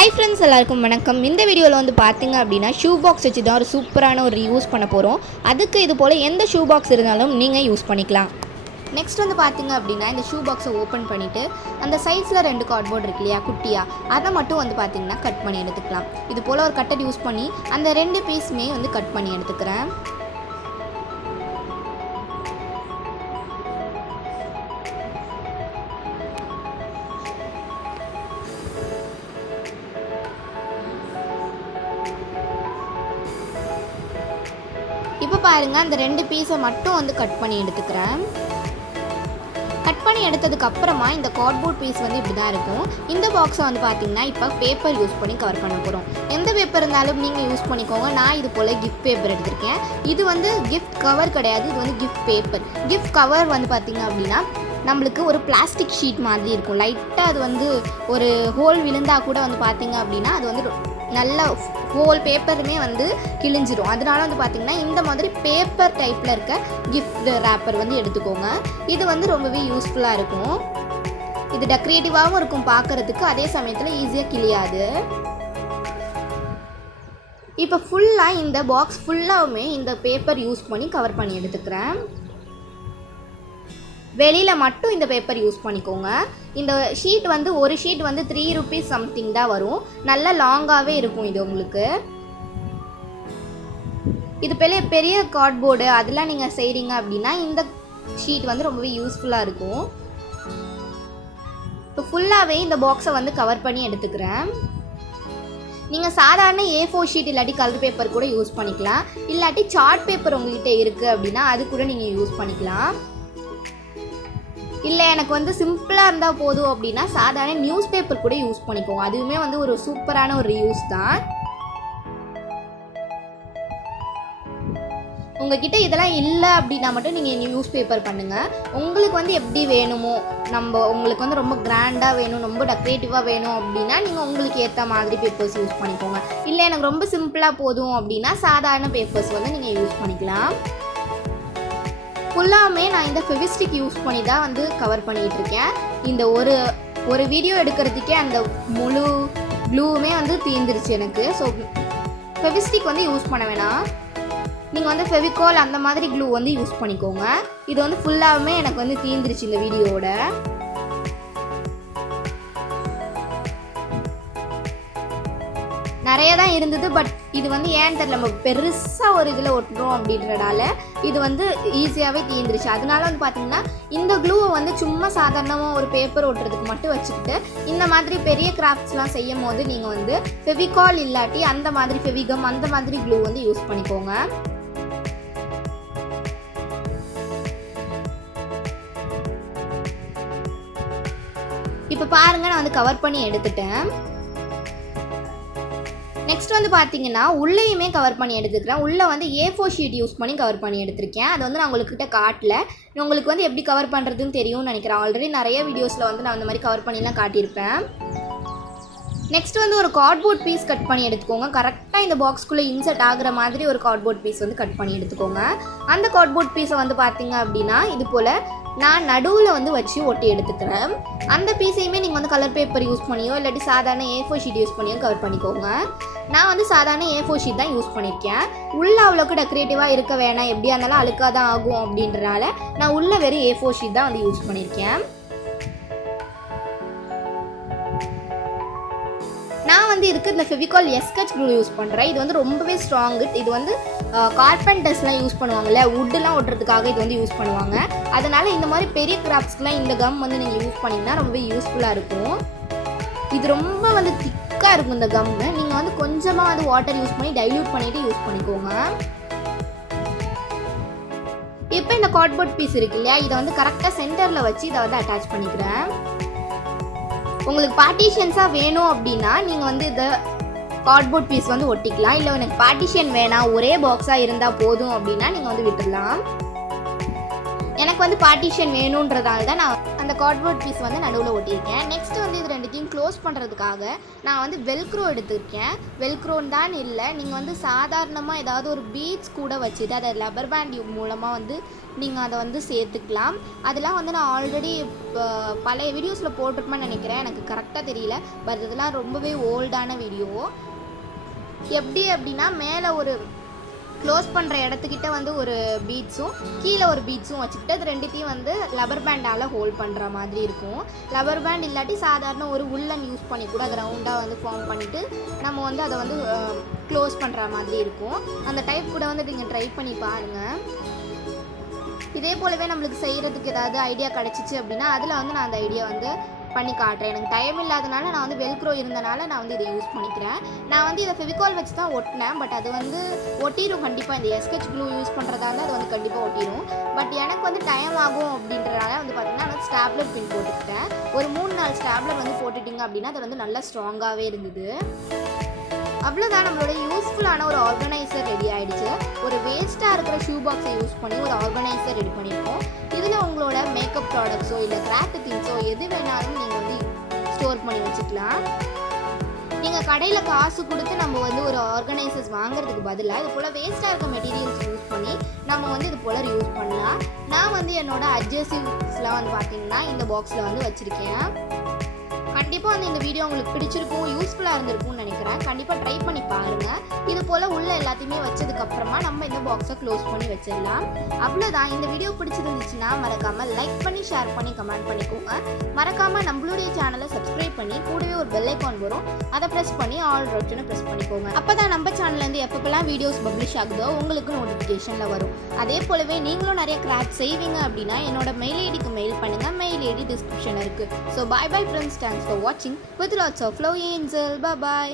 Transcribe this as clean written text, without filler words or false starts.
Hi friends, எல்லாருக்கும் வணக்கம். இந்த வீடியோவில் வந்து பார்த்தீங்க அப்படின்னா ஷூ பாக்ஸ் வச்சு தான் ஒரு சூப்பரான ஒரு யூஸ் பண்ண போகிறோம். அதுக்கு இது போல் எந்த ஷூ பாக்ஸ் இருந்தாலும் நீங்கள் யூஸ் பண்ணிக்கலாம். நெக்ஸ்ட் வந்து பார்த்தீங்க அப்படின்னா இந்த ஷூ பாக்ஸை ஓப்பன் பண்ணிவிட்டு அந்த சைஸில் 2 கார்ட்போர்ட் இருக்கு இல்லையா குட்டியாக, அதை மட்டும் வந்து பார்த்தீங்கன்னா கட் பண்ணி எடுத்துக்கலாம். இது போல் ஒரு கட்டர் யூஸ் பண்ணி அந்த 2 பீஸுமே வந்து கட் பண்ணி எடுத்துக்கிறேன். இப்போ பாருங்கள், அந்த 2 பீஸை மட்டும் வந்து கட் பண்ணி எடுத்துக்கிறேன். கட் பண்ணி எடுத்ததுக்கப்புறமா இந்த கார்ட்போர்ட் பீஸ் வந்து இப்படி தான் இருக்கும். இந்த பாக்ஸை வந்து பார்த்திங்கன்னா இப்போ பேப்பர் யூஸ் பண்ணி கவர் பண்ண போகிறோம். எந்த பேப்பர் இருந்தாலும் நீங்கள் யூஸ் பண்ணிக்கோங்க. நான் இது போல் கிஃப்ட் பேப்பர் எடுத்திருக்கேன். இது வந்து கிஃப்ட் கவர் கிடையாது, இது வந்து கிஃப்ட் பேப்பர். கிஃப்ட் கவர் வந்து பார்த்திங்க அப்படின்னா நம்மளுக்கு ஒரு பிளாஸ்டிக் ஷீட் மாதிரி இருக்கும். லைட்டாக அது வந்து ஒரு ஹோல் விழுந்தால் கூட வந்து பார்த்திங்க அப்படின்னா அது வந்து நல்ல ஹோல் பேப்பருமே வந்து கிழிஞ்சிரும். அதனால வந்து பார்த்திங்கன்னா இந்த மாதிரி பேப்பர் டைப்பில் இருக்க கிஃப்ட் ரேப்பர் வந்து எடுத்துக்கோங்க. இது வந்து ரொம்பவே யூஸ்ஃபுல்லாக இருக்கும். இது டெக்கரேட்டிவாகவும் இருக்கும் பார்க்குறதுக்கு, அதே சமயத்தில் ஈஸியாக கிழியாது. இப்போ ஃபுல்லாக இந்த பாக்ஸ் ஃபுல்லாகவுமே இந்த பேப்பர் யூஸ் பண்ணி கவர் பண்ணி எடுத்துக்கிறேன். வெளியில் மட்டும் இந்த பேப்பர் யூஸ் பண்ணிக்கோங்க. இந்த ஷீட் வந்து ஒரு ஷீட் வந்து 3 rupees சம்திங் தான் வரும். நல்லா லாங்காகவே இருக்கும் இது உங்களுக்கு. இது பெரிய கார்ட்போர்டு அதெல்லாம் நீங்கள் செய்கிறீங்க அப்படின்னா இந்த ஷீட் வந்து ரொம்பவே யூஸ்ஃபுல்லாக இருக்கும். இப்போ ஃபுல்லாகவே இந்த பாக்ஸை வந்து கவர் பண்ணி எடுத்துக்கிறேன். நீங்கள் சாதாரண A4 ஷீட் இல்லாட்டி கலர் பேப்பர் கூட யூஸ் பண்ணிக்கலாம். இல்லாட்டி சார்ட் பேப்பர் உங்கள்கிட்ட இருக்குது அப்படின்னா அது கூட நீங்கள் யூஸ் பண்ணிக்கலாம். இல்லை எனக்கு வந்து சிம்பிளாக இருந்தால் போதும் அப்படின்னா சாதாரண நியூஸ் பேப்பர் கூட யூஸ் பண்ணிக்கோங்க. அதுவுமே வந்து ஒரு சூப்பரான ஒரு யூஸ் தான். உங்ககிட்ட இதெல்லாம் இல்லை அப்படின்னா மட்டும் நீங்கள் நியூஸ் பேப்பர் பண்ணுங்கள். உங்களுக்கு வந்து எப்படி வேணுமோ, உங்களுக்கு வந்து ரொம்ப கிராண்டாக வேணும், ரொம்ப டெக்கரேட்டிவாக வேணும் அப்படின்னா நீங்கள் உங்களுக்கு ஏற்ற மாதிரி பேப்பர்ஸ் யூஸ் பண்ணிக்கோங்க. இல்லை எனக்கு ரொம்ப சிம்பிளாக போதும் அப்படின்னா சாதாரண பேப்பர்ஸ் வந்து நீங்கள் யூஸ் பண்ணிக்கலாம். ஃபுல்லாமே நான் இந்த ஃபெவிஸ்டிக் யூஸ் பண்ணி தான் வந்து கவர் பண்ணிகிட்டு இருக்கேன். இந்த ஒரு வீடியோ எடுக்கிறதுக்கே அந்த முழு க்ளூவுமே வந்து தீர்ந்துருச்சு எனக்கு. ஸோ ஃபெவிஸ்டிக் வந்து யூஸ் பண்ண வேணாம், நீங்கள் வந்து ஃபெவிகால் அந்த மாதிரி க்ளூ வந்து யூஸ் பண்ணிக்கோங்க. இது வந்து ஃபுல்லாகவுமே எனக்கு வந்து தீர்ந்துருச்சு இந்த வீடியோவோட. நிறைய தான் இருந்தது, பட் இது வந்து ஏன்னு தெரியல, நம்ம பெருசாக ஒரு இதில் ஒட்டுறோம் அப்படின்றனால இது வந்து ஈஸியாகவே தீர்ந்துருச்சு. அதனால வந்து பார்த்திங்கன்னா இந்த க்ளூவை வந்து சும்மா சாதாரணமாக ஒரு பேப்பர் ஒட்டுறதுக்கு மட்டும் வச்சுக்கிட்டு இந்த மாதிரி பெரிய கிராஃப்ட்ஸ்லாம் செய்யும் போது நீங்கள் வந்து ஃபெவிகால் இல்லாட்டி அந்த மாதிரி ஃபெவிகம் அந்த மாதிரி க்ளூ வந்து யூஸ் பண்ணிக்கோங்க. இப்போ பாருங்கள், நான் வந்து கவர் பண்ணி எடுத்துட்டேன். நெக்ஸ்ட் வந்து பார்த்தீங்கன்னா உள்ளேயுமே கவர் பண்ணி எடுத்துக்கிறேன். உள்ளே வந்து A4 ஷீட் யூஸ் பண்ணி கவர் பண்ணி எடுத்திருக்கேன். அது வந்து நான் உங்கள்கிட்ட காட்டல. உங்களுக்கு வந்து எப்படி கவர் பண்ணுறதுன்னு தெரியும்னு நினைக்கிறேன். ஆல்ரெடி நிறைய வீடியோஸில் வந்து நான் அந்த மாதிரி கவர் பண்ணிலாம் காட்டியிருப்பேன். நெக்ஸ்ட் வந்து ஒரு கார்ட்போர்ட் பீஸ் கட் பண்ணி எடுத்துக்கோங்க. கரெக்டாக இந்த பாக்ஸ்குள்ளே இன்சர்ட் ஆகிற மாதிரி ஒரு கார்ட்போர்ட் பீஸ் வந்து கட் பண்ணி எடுத்துக்கோங்க. அந்த கார்ட்போர்ட் பீஸை வந்து பார்த்தீங்க அப்படின்னா இது போல் நான் நடுவில் வந்து வச்சு ஒட்டி எடுத்துக்கிறேன். அந்த பீஸையுமே நீங்கள் வந்து கலர் பேப்பர் யூஸ் பண்ணியோ இல்லாட்டி சாதாரண A4 ஷீட் யூஸ் பண்ணியோ கவர் பண்ணிக்கோங்க. நான் வந்து சாதாரண A4 ஷீட் தான் யூஸ் பண்ணியிருக்கேன். உள்ளே அவ்வளோக்கு டெக்கரேட்டிவாக இருக்க வேணாம், எப்படியா இருந்தாலும் அழுக்காக தான் ஆகும் அப்படின்றனால நான் உள்ளே வெறும் A4 ஷீட் தான் வந்து யூஸ் பண்ணியிருக்கேன். நான் வந்து இதுக்கு இந்த ஃபெவிகால் எஸ்கெட்ச் க்ளூ யூஸ் பண்ணுறேன். இது வந்து ரொம்பவே ஸ்ட்ராங்கு. இது வந்து கார்பெண்டர்ஸ்லாம் யூஸ் பண்ணுவாங்கள்ல, வுட்டெலாம் ஒட்டுறதுக்காக இது வந்து யூஸ் பண்ணுவாங்க. அதனால் இந்த மாதிரி பெரிய கிராஃப்ட்ஸ்க்குலாம் இந்த கம் வந்து நீங்கள் யூஸ் பண்ணிங்கன்னா ரொம்பவே யூஸ்ஃபுல்லாக இருக்கும். இது ரொம்ப வந்து திக்காக இருக்கும் இந்த கம்மு. நீங்கள் வந்து கொஞ்சமாக வந்து வாட்டர் யூஸ் பண்ணி டைல்யூட் பண்ணிவிட்டு யூஸ் பண்ணிக்கோங்க. இப்போ இந்த கார்ட்போர்ட் பீஸ் இருக்கு இல்லையா, இதை வந்து கரெக்டாக சென்டரில் வச்சு இதை வந்து அட்டாச் பண்ணிக்கிறேன். உங்களுக்கு பார்ட்டிஷன்ஸாக வேணும் அப்படின்னா நீங்கள் வந்து இதை கார்ட்போர்ட் பீஸ் வந்து ஒட்டிக்கலாம். இல்லை எனக்கு பார்ட்டிஷன் வேணாம், ஒரே பாக்ஸாக இருந்தால் போதும் அப்படின்னா நீங்கள் வந்து விட்டுடலாம். எனக்கு வந்து பார்ட்டிஷன் வேணுன்றதால தான் நான் அந்த கார்ட்போர்ட் பீஸ் வந்து நடுவில் ஒட்டியிருக்கேன். நெக்ஸ்ட் வந்து இது 2 ரெண்டுத்தையும் க்ளோஸ் பண்ணுறதுக்காக நான் வந்து வெல்க்ரோ எடுத்துருக்கேன். வெல்க்ரோன்னு தான் இல்லை, நீங்கள் வந்து சாதாரணமாக ஏதாவது ஒரு பீட்ஸ் கூட வச்சுட்டு அதை ரப்பர் பேண்ட் மூலமாக வந்து நீங்கள் அதை வந்து சேர்த்துக்கலாம். அதெல்லாம் வந்து நான் ஆல்ரெடி பழைய வீடியோஸில் போட்டிருப்பேன்னு நினைக்கிறேன், எனக்கு கரெக்டாக தெரியல. பட் இதெல்லாம் ரொம்பவே ஓல்டான வீடியோ. எப்படி அப்படின்னா மேலே ஒரு க்ளோஸ் பண்ணுற இடத்துக்கிட்ட வந்து ஒரு பீட்ஸும் கீழே ஒரு பீட்ஸும் வச்சுக்கிட்டு அது ரெண்டுத்தையும் வந்து ரப்பர் பேண்டால் ஹோல்ட் பண்ணுற மாதிரி இருக்கும். ரப்பர் பேண்ட் இல்லாட்டி சாதாரண ஒரு உள்ளன் யூஸ் பண்ணி கூட அதை ரவுண்டாக வந்து ஃபார்ம் பண்ணிவிட்டு நம்ம வந்து அதை வந்து க்ளோஸ் பண்ணுற மாதிரி இருக்கும். அந்த டைப் கூட வந்து நீங்கள் ட்ரை பண்ணி பாருங்கள். இதே போலவே நம்மளுக்கு செய்கிறதுக்கு ஏதாவது ஐடியா கிடச்சிச்சு அப்படின்னா அதில் வந்து நான் அந்த ஐடியா வந்து பண்ணி காட்டுறேன். எனக்கு டைம் இல்லாதனால நான் வந்து வெல்க்ரோ இருந்தனால நான் வந்து இதை யூஸ் பண்ணிக்கிறேன். நான் வந்து இதை ஃபெவிகால் வச்சு தான் ஒட்டினேன். பட் அது வந்து ஒட்டிடும் கண்டிப்பாக. இந்த எஸ்கெச் க்ளூ யூஸ் பண்ணுறதா இருந்தால் அது வந்து கண்டிப்பாக ஒட்டிடும். பட் எனக்கு வந்து டைம் ஆகும் அப்படின்றனால வந்து பார்த்திங்கன்னா நான் ஸ்டாப்லர் பின் போட்டுக்கிட்டேன். ஒரு 3-4 ஸ்டாப்லர் வந்து போட்டுட்டிங்க அப்படின்னா அது வந்து நல்லா ஸ்ட்ராங்காகவே இருந்தது. அவ்வளோதான், நம்மளோட யூஸ்ஃபுல்லான ஒரு ஆர்கனைசர் ரெடி ஆகிடுச்சு. ஒரு வேஸ்ட்டாக இருக்கிற ஷூ பாக்ஸை யூஸ் பண்ணி ஒரு ஆர்கனைசர் ரெடி பண்ணியிருக்கோம். இதில் உங்களோட மேக்கப் ப்ராடக்ட்ஸோ இல்லை கிராஃப்ட் திங்ஸோ எது வேணாலும் நீங்கள் வந்து ஸ்டோர் பண்ணி வச்சுக்கலாம். நீங்கள் கடையில் காசு கொடுத்து நம்ம வந்து ஒரு ஆர்கனைசர்ஸ் வாங்குறதுக்கு பதிலாக இது போல் வேஸ்ட்டாக இருக்க மெட்டீரியல்ஸ் யூஸ் பண்ணி நம்ம வந்து இது போல் யூஸ் பண்ணலாம். நான் வந்து என்னோடய அட்ஜஸ்டிவ்ஸ்லாம் வந்து பார்த்திங்கன்னா இந்த பாக்ஸில் வந்து வச்சுருக்கேன். கண்டிப்பாக வந்து இந்த வீடியோ உங்களுக்கு பிடிச்சிருக்கும், யூஸ்ஃபுல்லாக இருந்திருக்கும்னு நினைக்கிறேன். கண்டிப்பாக ட்ரை பண்ணி பாருங்கள். இது போல் உள்ள எல்லாத்தையுமே வச்சதுக்கப்புறமா நம்ம இந்த பாக்ஸை க்ளோஸ் பண்ணி வச்சிடலாம். அவ்வளோதான். இந்த வீடியோ பிடிச்சிருந்துச்சுன்னா மறக்காமல் லைக் பண்ணி ஷேர் பண்ணி கமெண்ட் பண்ணிக்கோங்க. மறக்காமல் நம்மளுடைய சேனலை சப்ஸ்கிரைப் பண்ணி கூடவே ஒரு பெல் ஐக்கான் வரும், அதை ப்ரெஸ் பண்ணி ஆல் ஆப்ஷனை ப்ரெஸ் பண்ணிக்கோங்க. அப்போ தான் நம்ம சேனல்லேருந்து எப்பப்பெல்லாம் வீடியோஸ் பப்ளிஷ் ஆகுதோ உங்களுக்கு நோட்டிஃபிகேஷனில் வரும். அதே போலவே நீங்களும் நிறைய கிராஃப்ட் செய்வீங்க அப்படின்னா என்னோட மெயில் ஐடிக்கு மெயில் பண்ணுங்கள். மெயில் ஐடி டிஸ்கிரிப்ஷனில் இருக்குது. So bye bye friends, thanks for watching with lots of love, Angel. Bye bye.